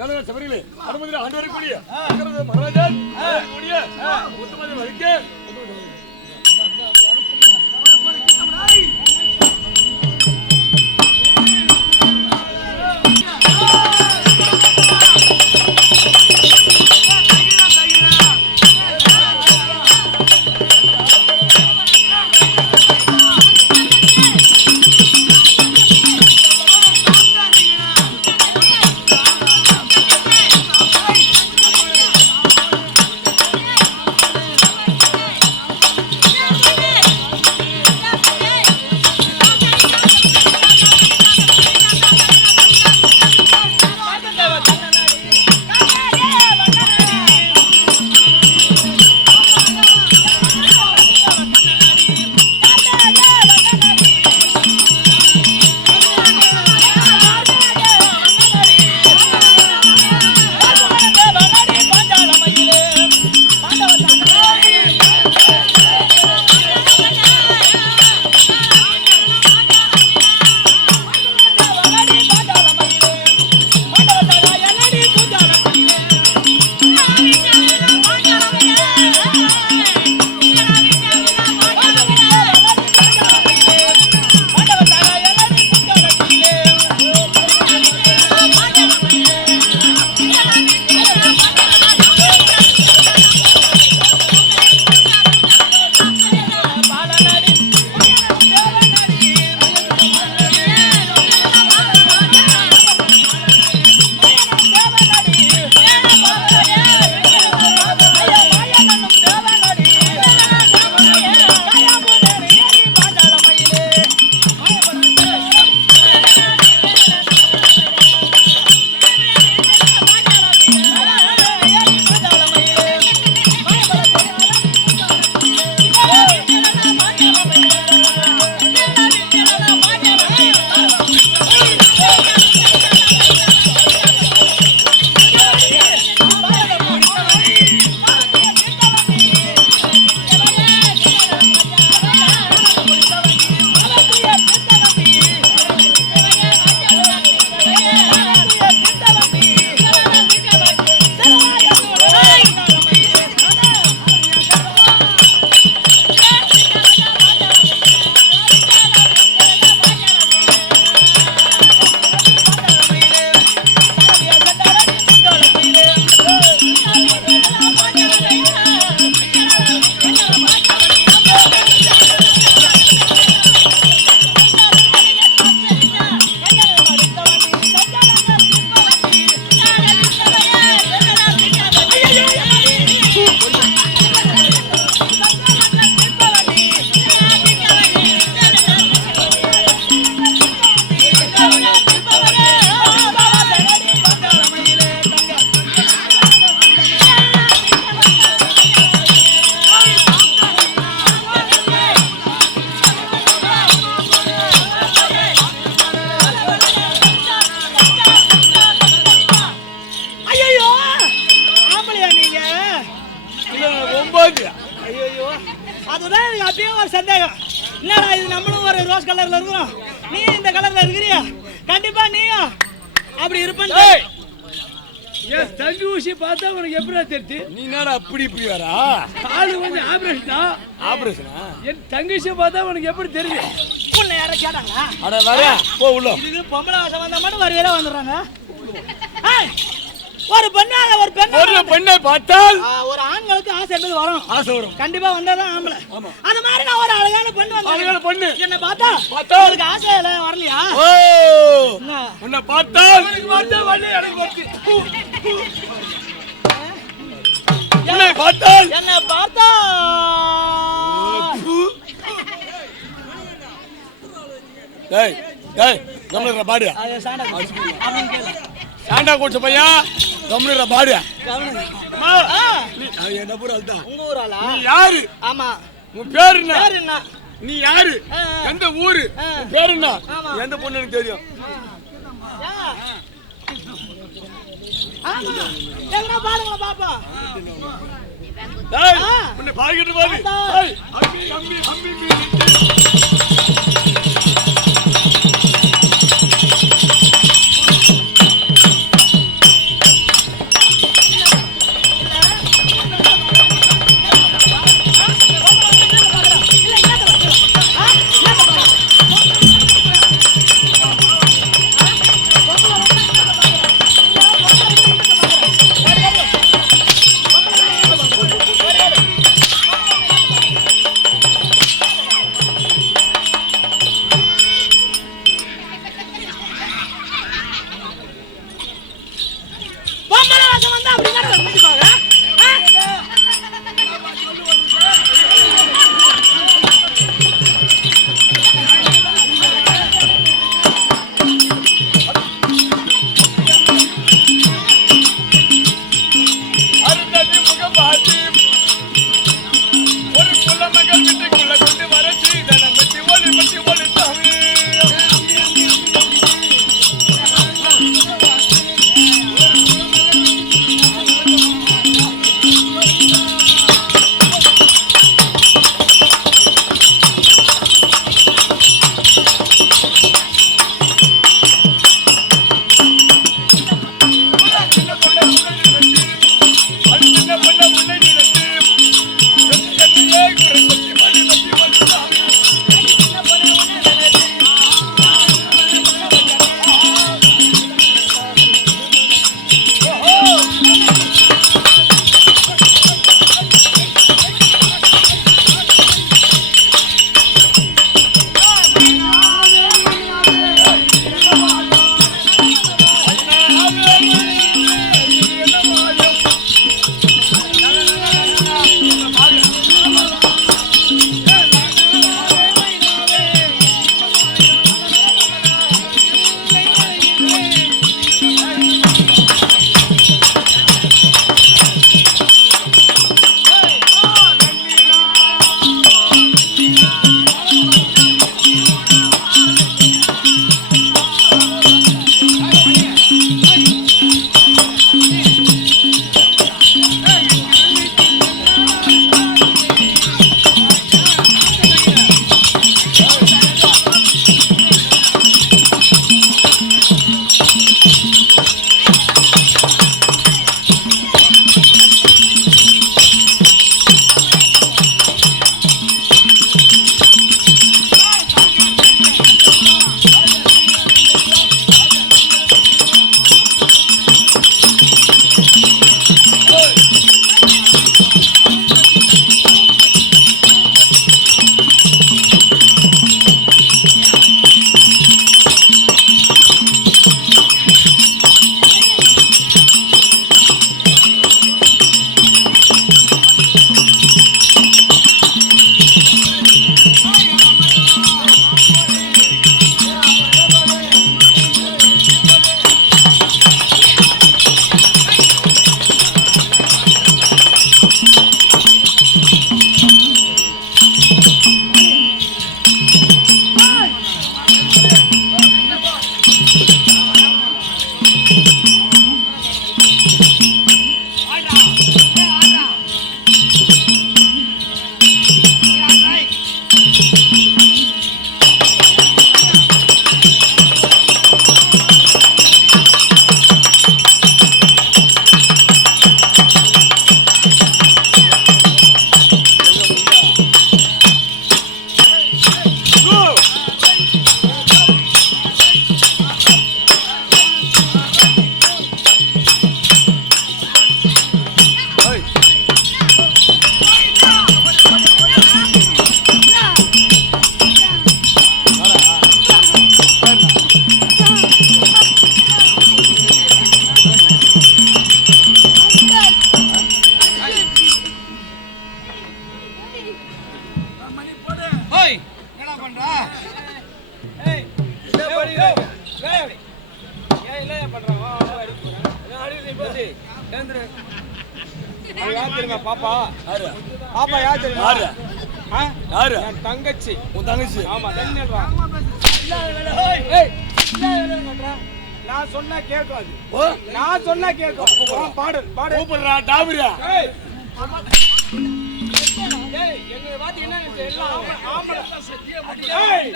சபரிகளே அனுமதி ஆண்டு வரக்கூடிய மகாராஜன் உத்தமதி வகிக்க தங்கச்சி பார்த்தா உனக்கு எப்படி தெரியும்? ஒரு பெண்ணை பார்த்தால் ஒரு ஆண்களுக்கு ஆசை என்பது வரும். ஆசை வரும் கண்டிப்பா வந்தாதான் ஆம்பளை. அது மாதிரி நான் ஒரு அழகான பெண்ணு என்ன பார்த்தா உங்களுக்கு ஆசை வரலையா? உன்னை பார்த்தால் என்ன பார்த்தா டேய் டேய் கம்முற பாடியா சாண்டா கோச்ச பையா கம்முற பாடியா அம்மா நீ என்ன ஊர் ஆளா உங்க ஊர் ஆளா நீ யாரு ஆமா உன் பேர் என்ன நீ யாரு எந்த ஊரு உன் பேர் என்ன எந்த பொண்ணுன்னு தெரியும் ஆமா எங்கடா பாருங்க பாப்பா டேய் உன்னை பாக்கிட்டு பாரு டேய் அம்பி பாப்பா பாப்பா யார் தெரியுமா? யாரு? என் தங்கச்சி. உன் தங்கச்சி? ஆமா. நான் சொன்னா கேட்கும் அது. நான் சொன்னா கேட்கும். பாடு பாடு. கூப்பிடுறா டாபுரியா. ஏய் எங்க வாத்தி என்ன நினைச்ச? எல்லாம் ஆம்பளை சத்தியமா. ஏய்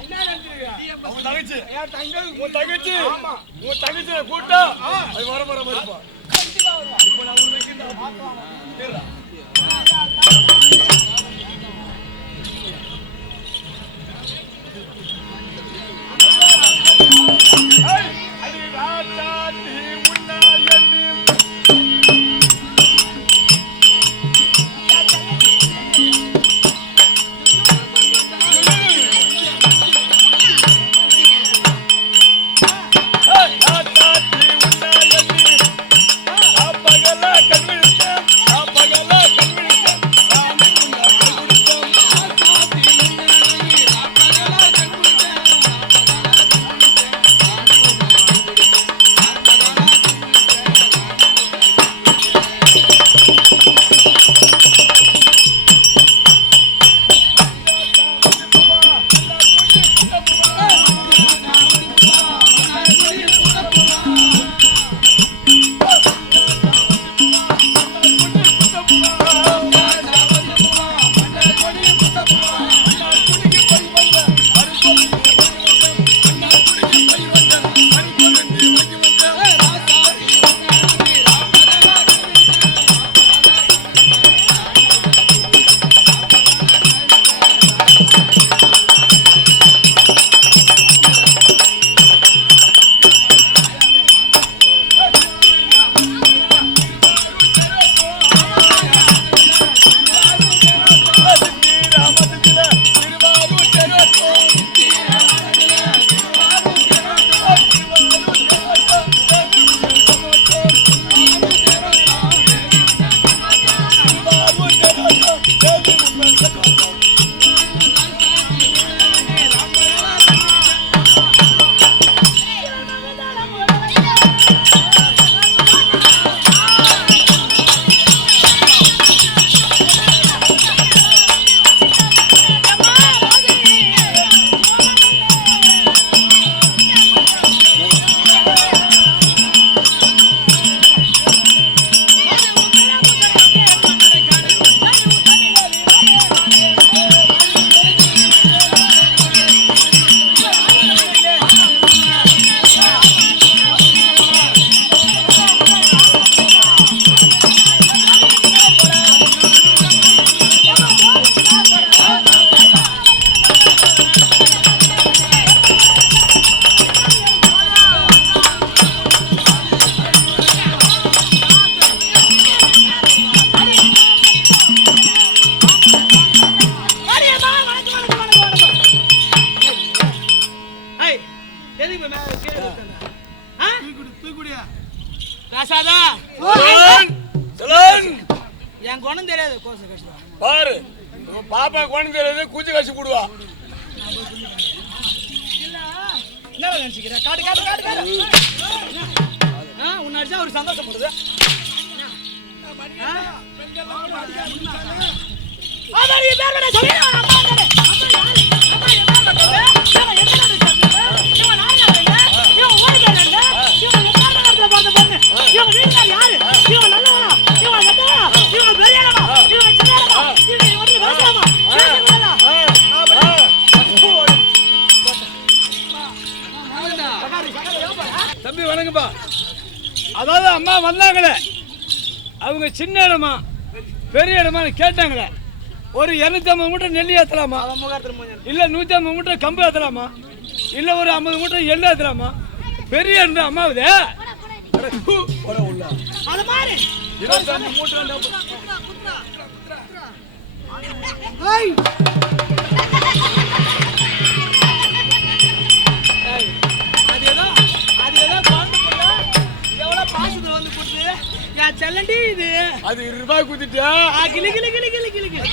என்ன நினைச்சீங்க? உன் தங்கச்சி. என் தங்கச்சி. உன் தங்கச்சி. ஆமா. உன் தங்கச்சி கூட்டா. அது வர இருப்பா. கண்டிப்பா வருவா. இப்போ நான் உன்னை கிட்ட பாக்கலாம். கேளுடா. ஏய் அடி ராஜாத்தி உன்னை எண்ணி பேசாதா என் குணம் தெரியாது கோச கஷ்டம் பாரு பாப்பா குழந்தை தெரியாது கூச்சி கட்சி போடுவா என்ன நினைச்சுக்கிற காட்டு காட்டு காட்டு காட்டு உன்னை அடிச்சா ஒரு சந்தோஷப்படுது தம்பி வணங்கப்பா. அதாவது அம்மா வந்தாங்களே அவங்க சின்ன இடமா பெரிய இடமா கேட்டாங்களே ஒரு 250 மூட்டை நெல்லி ஏத்தலாமா இல்ல 150 மூட்டை கம்பு ஏத்தலாமா இல்ல ஒரு 50 மூட்டை எள்ளு ஏத்தலாமா பெரிய இடம் அம்மாவுது அது மாதிரி 25 மூட்டை செல்லண்டி இது அது ரூபாய் குத்திட்டியா கிளி கிளி கிளி கிளி கிளி கிளி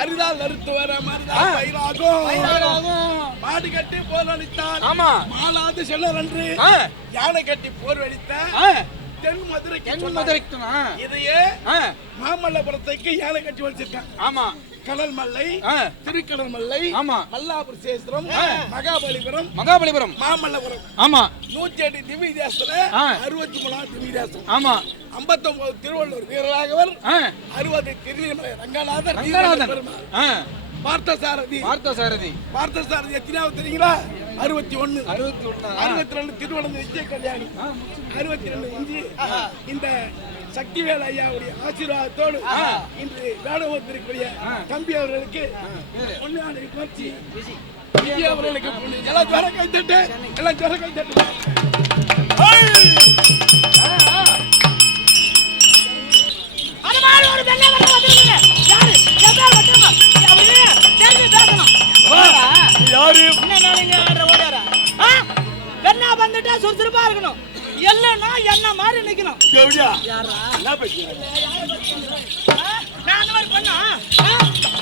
அரிதால் நறுத்து வர மாடு கட்டி போர் அளித்தான் மாலாது செல்லர் அன்று யானை கட்டி போர் அளித்த தென் மதுரைக்கு இதையே மாமல்லபுரத்துக்கு யானை கட்டி வச்சிருக்கான். ஆமா கடல் மல்லை திருக்கடல் மல்லை மல்லாபுர சேஸ்திரம் மகாபலிபுரம் மாமல்லபுரம். ஆமா 108 திவ்ய தேசத்துல 63 திவ்ய தேசம். ஆமா 59 திருவள்ளூர் வீரராகவர் 60 திருநீலமலை ரங்கநாதர் பார்த்தசாரதி எத்தனாவது தெரியுங்களா 61 62 திருவள்ளூர் விஜய கல்யாணி 62 இஞ்சி இந்த சக்திவேல் ஐயாவுடைய ஆசீர்வாதத்தோடு இன்று வேடவத்திற்குரிய தம்பி அவர்களுக்கு பொன்னாடை பற்றி அவர்களுக்கு எல்லாம் ஜோர கை தட்டு ஒரு பெண்ணை வந்திருக்கீங்க யாரு எவ்வளவு வட்டமா அவரே தெரிஞ்சு பேசணும் யாரு என்ன ஆடுற ஓடாரா பெண்ணா வந்துட்டா சுறுசுறுப்பா இருக்கணும் இல்லன்னா என்ன மாதிரி நிக்கணும் எப்படியா என்ன பேசுறீங்க நான் அந்த மாதிரி பண்ணா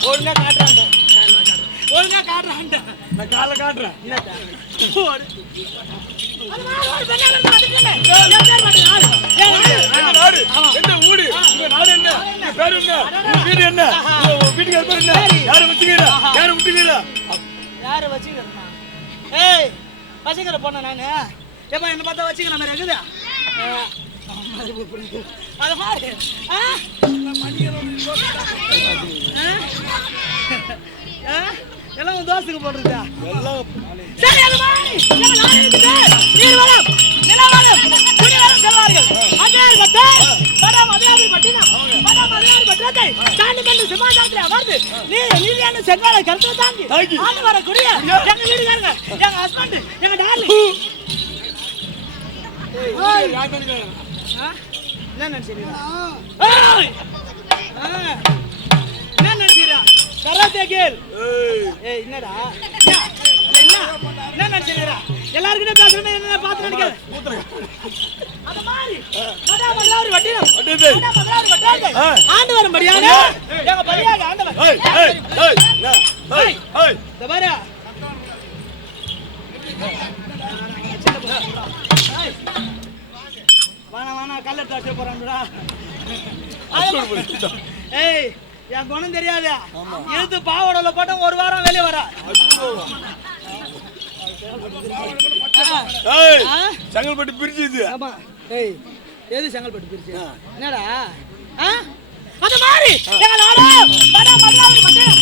ஒழுங்கா காட்டுறான் நான் காலை காட்டுறேன் என்ன ஊடு நாடு என்ன பேரு என்ன வீடு என்ன வீட்டுக்கு பேர் என்ன யாரை விட்டுக்கிறா யாரை வச்சுக்கிறா ஏய் வச்சுக்கிற பொண்ண நானு ஏப்பா என்ன பார்த்தா வச்சுக்கிற மாதிரி இருக்குது அது மாதிரி எல்லாம் தோசைக்கு போட்டுருக்கா சரி அது மாதிரி நீர்வளம் நிலவளம் குடிவளம் செல்வார்கள் அதையார் பட்டினம் மதியார் பட்டத்தை தாண்டி பண்ணி சிம்மாசனத்தில் அமர்ந்து நீதியான செல்வாரை கருத்து தாங்கி ஆண்டு வரக்கூடிய எங்க வீடுகாரங்க எங்க ஹஸ்பண்ட் எங்க டார்லிங் என்ன நினைச்சீங்களா என்ன நினைச்சீரா கராத்தே கேள் ஏய் என்னடா என்ன நினைச்சீரா எல்லாருக்கிட்ட பேசுறமே என்ன பாத்து நினைக்காத அத மாதிரி மடாமலாரி வட்டினம் மடாமலாரி வட்டாதே ஆண்டு வரும்படியாக எங்க பரியாக ஆண்டவர் ஏய் தபாரா வானா கல்ல தாக்க போறாங்கடா ஏய் என் குணம் தெரியாது இழுத்து பாவடல போட்ட ஒரு வாரம் வெளியே வர ஏய் செங்கல்பட்டு பிரிச்சுது. ஆமா. ஏய் எது செங்கல்பட்டு பிரிச்சு? என்னடா? அந்த மாதிரி எங்க நாடு படா மதுராவதி பட்டேல்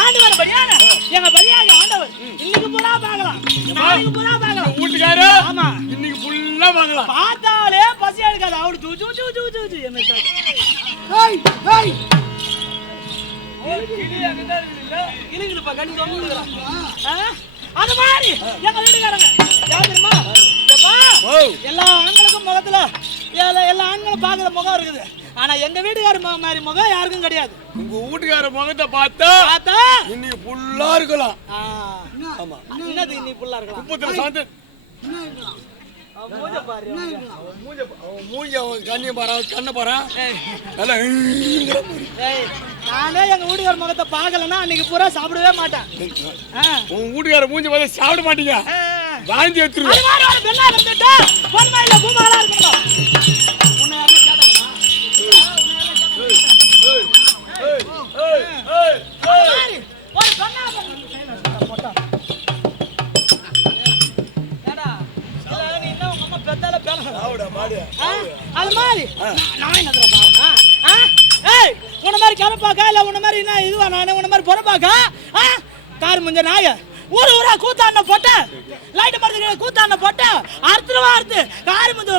ஆண்டு வர படியான எங்க பலியாக ஆண்டவர் இன்னைக்கு பூரா பார்க்கலாம், நாளைக்கு பூரா பார்க்கலாம். வீட்டுக்காரரு ஆமா இன்னைக்கு ஃபுல்லா பார்க்கலாம். பார்த்தாலே பசி எடுக்காது. அவரு தூ தூ தூ தூ தூ என்ன சார்? ஏய் ஏய் கிளிகிளிப்பா கண்ணி கம்முங்கடா. அது மாதிரி எங்க வீட்டுக்காரங்க யார் தெரியுமா? எல்லா ஆண்களுக்கும் முகத்துல எல்லா ஆண்களும் பாக்குற முகம் இருக்குது. ஆனா எங்க வீட்டுக்கார மாதிரி முகம் யாருக்கும் கிடையாது. உங்க வீட்டுக்கார முகத்தை பார்த்தா இன்னைக்கு ஃபுல்லா இருக்கலாம். ஆமா என்னது இன்னைக்கு ஃபுல்லா இருக்கலாம்? குப்பத்துல சாந்து மூஞ்ச பாரு, மூஞ்ச கண்ணி பாரு, கண்ணை பாரு. நானே எங்க வீட்டுக்கார முகத்தை பாக்கலன்னா அன்னைக்கு பூரா சாப்பிடவே மாட்டேன். உங்க வீட்டுக்கார மூஞ்சி பார்த்து சாப்பிட மாட்டீங்க, வாந்தி எடுத்துருவேன். உன்ன மாதிரி கரப்பாக்கா இல்ல உன்ன மாதிரி என்ன இதுவா? நான் உன்ன மாதிரி பொறப்பாக்கா? கார் முஞ்ச நாய ஊரு ஊரா கூத்தாண்ட போட்ட லைட் படுத்து கூத்தாண்ட போட்ட அறுத்துருவா அறுத்து கார் முஞ்ச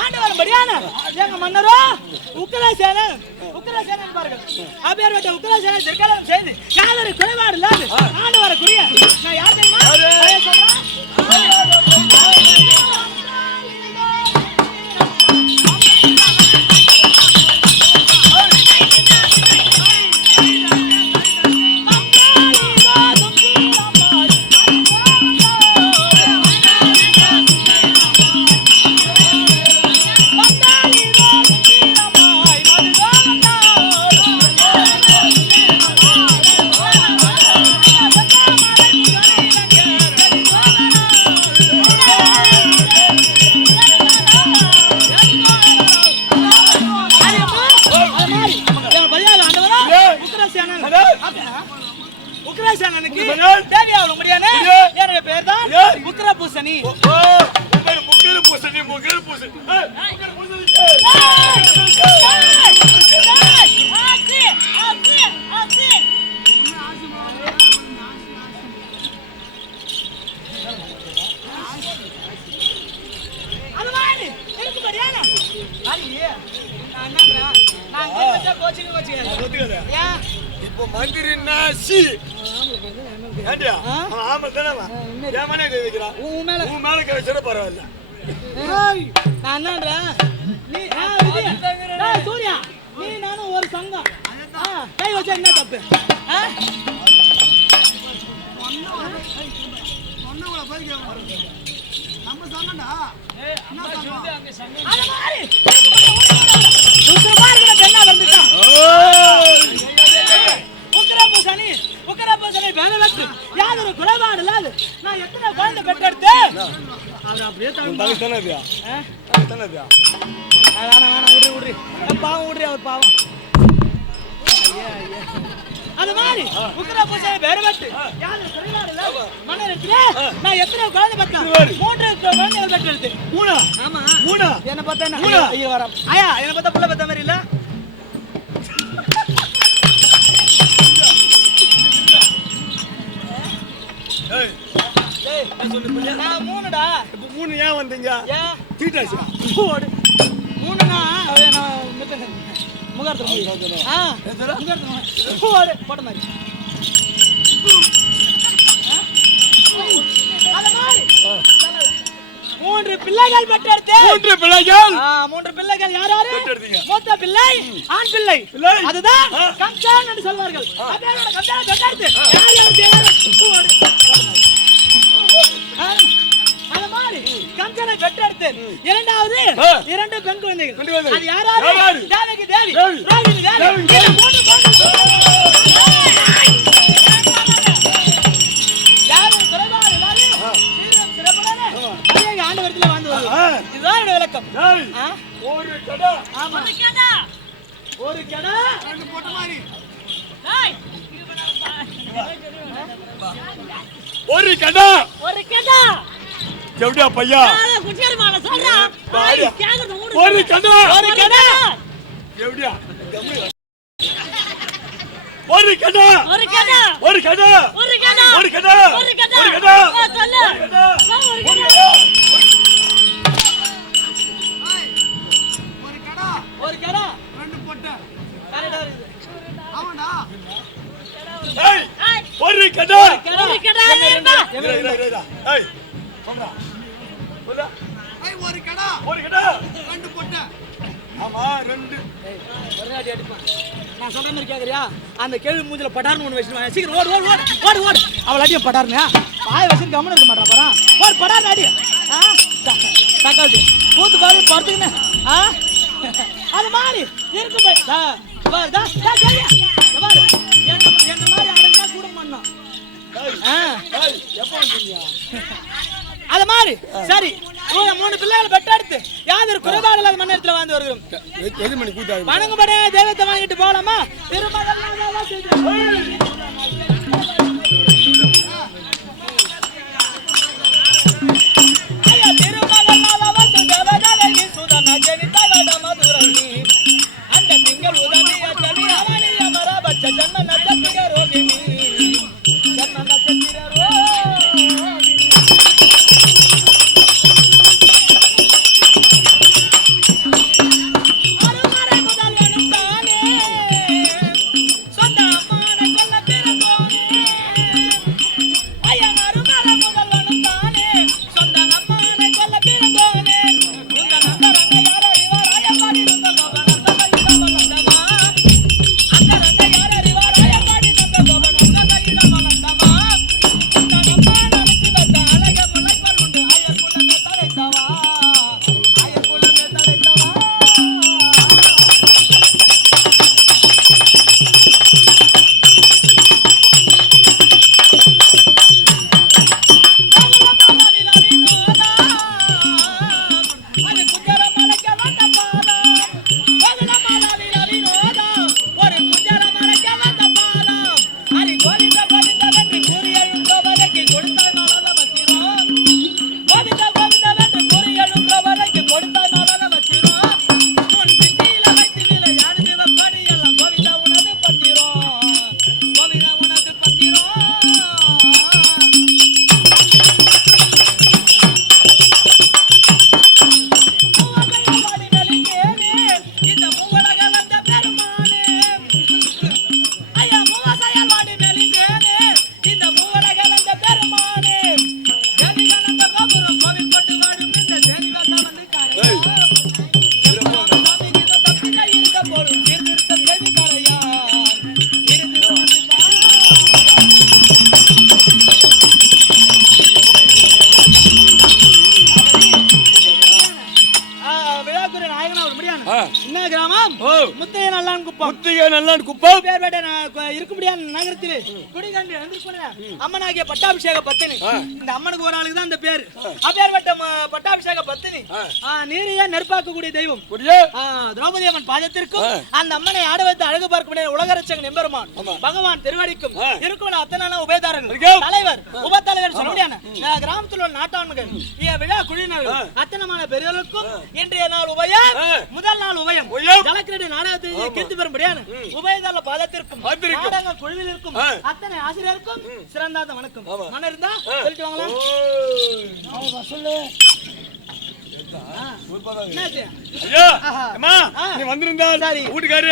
ஆண்டவர் படியான எங்க மன்னரோ உக்கிரசேன பாருங்கள். அப்பேற்பட்ட உக்கிரசேன திருக்கலம் செய்து யாதொரு குறைபாடு இல்லாது ஆண்டவர குறிய நான் யார் தெரியுமா? உக்கிரசேனனுக்கு தேவி அவளு முடியானே என்னோட பேர் தான் உக்கிரபூசணி. அது மாதிரி இருக்கு படியான இப்போ மந்திரி சி ஏண்டியா ஆமா தானே ஏமானே கை வைக்கிறான். உன் மேல கை வச்சா பரவாயில்ல. நான் என்னன்றேன் நீ சூர்யா நீ நானும் ஒரு சங்கம் கை வச்சா என்ன தப்பு? யாதொரு குறைபாடு இல்லாது நான் எத்தனை குழந்தை பெற்றெடுத்தேன். அவர் அப்படியே விடுறி பாவம் விடுறி அவர் பாவம். அது மாதிரி உக்கிரபூசனை பெறவெட்டு யாதொரு குறைபாடு இல்லாது மன்னரத்திலே நான் எத்தனை குழந்தை பெற்றேன்? 3 குழந்தைகள் பெற்றெடுத்து. 3? ஆமா 3. என்ன பார்த்தா என்ன ஐயா வர ஐயா என்ன பார்த்தா புள்ள பெத்த மாதிரி இல்ல? மூணுடா. 3 ஏன் வந்தீங்க? தீட்டாச்சா 3னா முகூர்த்தம் போட்ட மாதிரி 3 பிள்ளைகள் பெற்றெடுத்தேன். 3 பிள்ளைகள்? 3 பிள்ளைகள் யார் யாரு? மூத்த பிள்ளை ஆண் பிள்ளை, அதுதான் கம்சான் என்று சொல்வார்கள். கம்சான் பெற்றெடுத்து யார் அது மாதிரி கம்சனை பெற்றெடுத்தேன். இரண்டாவது 2 பெண் குழந்தைகள். அது யாராரு? தேவகி தேவி, ரோகிணி தேவி. 3 இதுதான் என்னோட விளக்கம். ஒரு கடை. ஆமா, ஒரு கடை. ஒரு கடை. ஒரு கடை. எப்படியா பையா? குட்டியார் மாலை சொல்றா. ஒரு கடை. ஒரு கடை. எப்படியா? ஒரு கடை. ஒரு கடை. ஒரு கடை. ஒரு கடை. ஒரு கடை. ஒரு கடை. ஒரு கடை. சொல்லு. ஒரு கடை. ஒரு கடை. ஏய், ஒரு கடை. ஒரு கடை. ஏய், சொல்றா. சொல்றா. ஒரு கடை. ஆமா, ரெண்டு. ஒரு அடி அடிப்பான். நான் சொல்ற மாதிரி கேக்குறியா? அந்த கேள்வி மூஞ்சில படார்னு ஒண்ணு வச்சிருவாங்க. சீக்கிரம் ஓடு ஓடு ஓடு ஓடு ஓடு. அவள் அடிய படார்னு. பாய வச்சிட்டு கம்மன இருக்க மாட்டா பாரா. ஓடு படார்னு அடி. தக்காளி. கூத்து பாரு படுத்துக்கினே. அது மாதிரி இருக்கும் போய். பாரு டா கேளியா. பாரு. என்ன மாதிரி ஆடுனா கூட பண்ணோம். ஏய், எப்போ வந்தீங்க? அது மாதிரி சரி. மூணு பிள்ளைகளை பெற்றெடுத்து யாதொரு குறைபாடு இல்லாத மண்ணத்துல வாழ்ந்து வருகிறோம். எது மணி கூத்தாது? வணங்கும்படி தெய்வத்தை வாங்கிட்டு போலாமா? திருமகள் அந்த திங்கள் உதவிய சனி அவனிய மரபட்ச ஜன்ம நட்சத்திர ரோகிணி ஜன்ம நட்சத்திர ரோகிணி என்ன கிராமம்? முத்தைய நல்லான் குப்பம். முத்திகை நல்லான் குப்பம். பேர்பேட்டை இருக்கும்படியா நகரத்தில் குடிகண்டு அம்மனாகிய பட்டாபிஷேக பத்தினி. இந்த அம்மனுக்கு ஒரு ஆளுக்கு தான் அந்த பேரு. அப்பேர்பட்ட பட்டாபிஷேக பத்தினி நீரையா நெருப்பாக்கக்கூடிய தெய்வம் திரௌபதி அம்மன் பாதத்திற்கும் அந்த அம்மனை ஆட வைத்து அழகு பார்க்க உலகரட்சகன் எம்பெருமான் பகவான் திருவடிக்கும் இருக்கும் அத்தனை உபயதாரர்கள் தலைவர் உப தலைவர் சொல்ல முடியாது. கிராமத்தில் உள்ள நாட்டாண்கள் விழா குழுவினர்கள் அத்தனமான பெரியவர்களுக்கும் இன்றைய நாள் உபயம் முதல் நாள் உபயம் ஜலக்கிரடி நாடகத்தை கீர்த்தி பெறும்படியான உபயதார பாதத்திற்கும் நாடக குழுவில் இருக்கும் அத்தனை ஆசிரியருக்கும் சிறந்தாத வணக்கம். மன இருந்தா சொல்லிட்டு வாங்களா? சொல்லு. நீ வந்திருந்தா வீட்டுக்காரு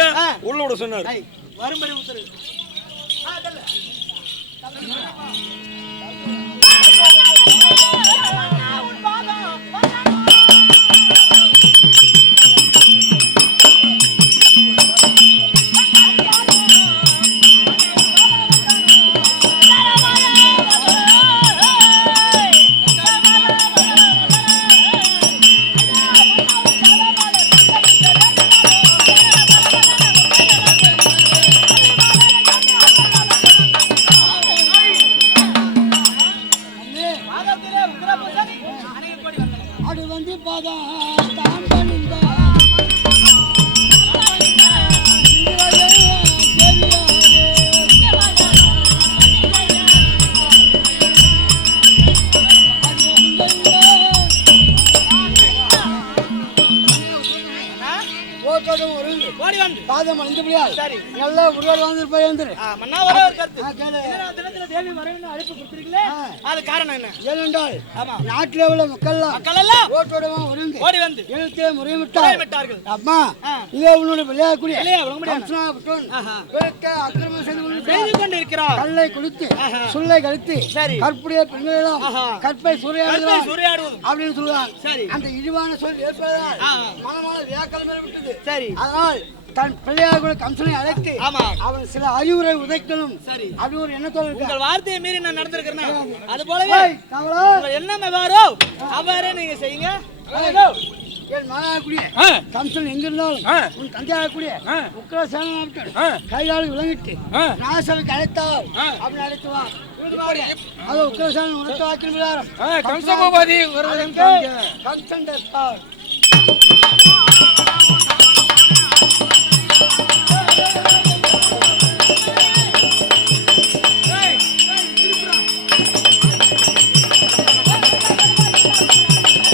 உள்ள விட சொன்னாரு. வரும்படி உத்தரவு. ஓடு வந்து பாதா தான் பண்ணிந்த ஓடி வந்து பாதம் அழிந்து முடியாது. சரி நல்லா உருவாடு வந்து போய் வந்துரு. மன்னா ஒரே ஒரு கருத்து கேளு. இந்த தினத்துல தேவி வரவேன்னு அழைப்பு கொடுத்திருக்கீங்களே அது காரணம் என்ன? ஏனென்றால் ஆமா நாட்டிலே உள்ள மக்கள் எல்லாம் ஓட்டோடவா ஒழுங்கு ஓடி வந்து எழுத்தே முறையிட்டார்கள். விட்டார்கள். அம்மா இதே உன்னோட விளையாடக்கூடிய வெளியே விளங்க முடியாது. கம்சனாபுரம் அக்கிரமம் செய்து செய்து கொண்டு இருக்கிறார். கல்லை குடித்து சொல்லை கழித்து சரி. கற்புடைய பெண்களெல்லாம் கற்பை சூறையாடுவான் சூறையாடுவது அப்படின்னு சொல்லுவாங்க. சரி. அந்த இழிவான சொல் ஏற்பதனால் மனமான வியாக்கலம் ஏற்பட்டது. சரி அதனால் தன் பிள்ளையாக கம்சனை அழைத்து ஆமா அவன் சில அறிவுரை உதைக்கணும். சரி. அப்படி ஒரு எண்ணத்தோடு இருக்க. உங்கள் வார்த்தையை மீறி நான் நடந்திருக்கிறேன். அது போலவே தவறா உங்கள் எண்ணம் எவ்வாறோ அவ்வாறே நீங்க செய்யுங்க. என் மகனாகக்கூடிய கம்சன் எங்க இருந்தாலும் உன் தந்தையாகக்கூடிய உக்கிர சேனாபுரம் கைகால விளங்கிட்டு நாசவைக்கு அழைத்தால் அப்படி அழைத்துவான். அது உக்கிரசேனன் உனக்கு வாக்கில் விழாரம் கம்சபூபதி கம்சன் இருப்பார். ஆ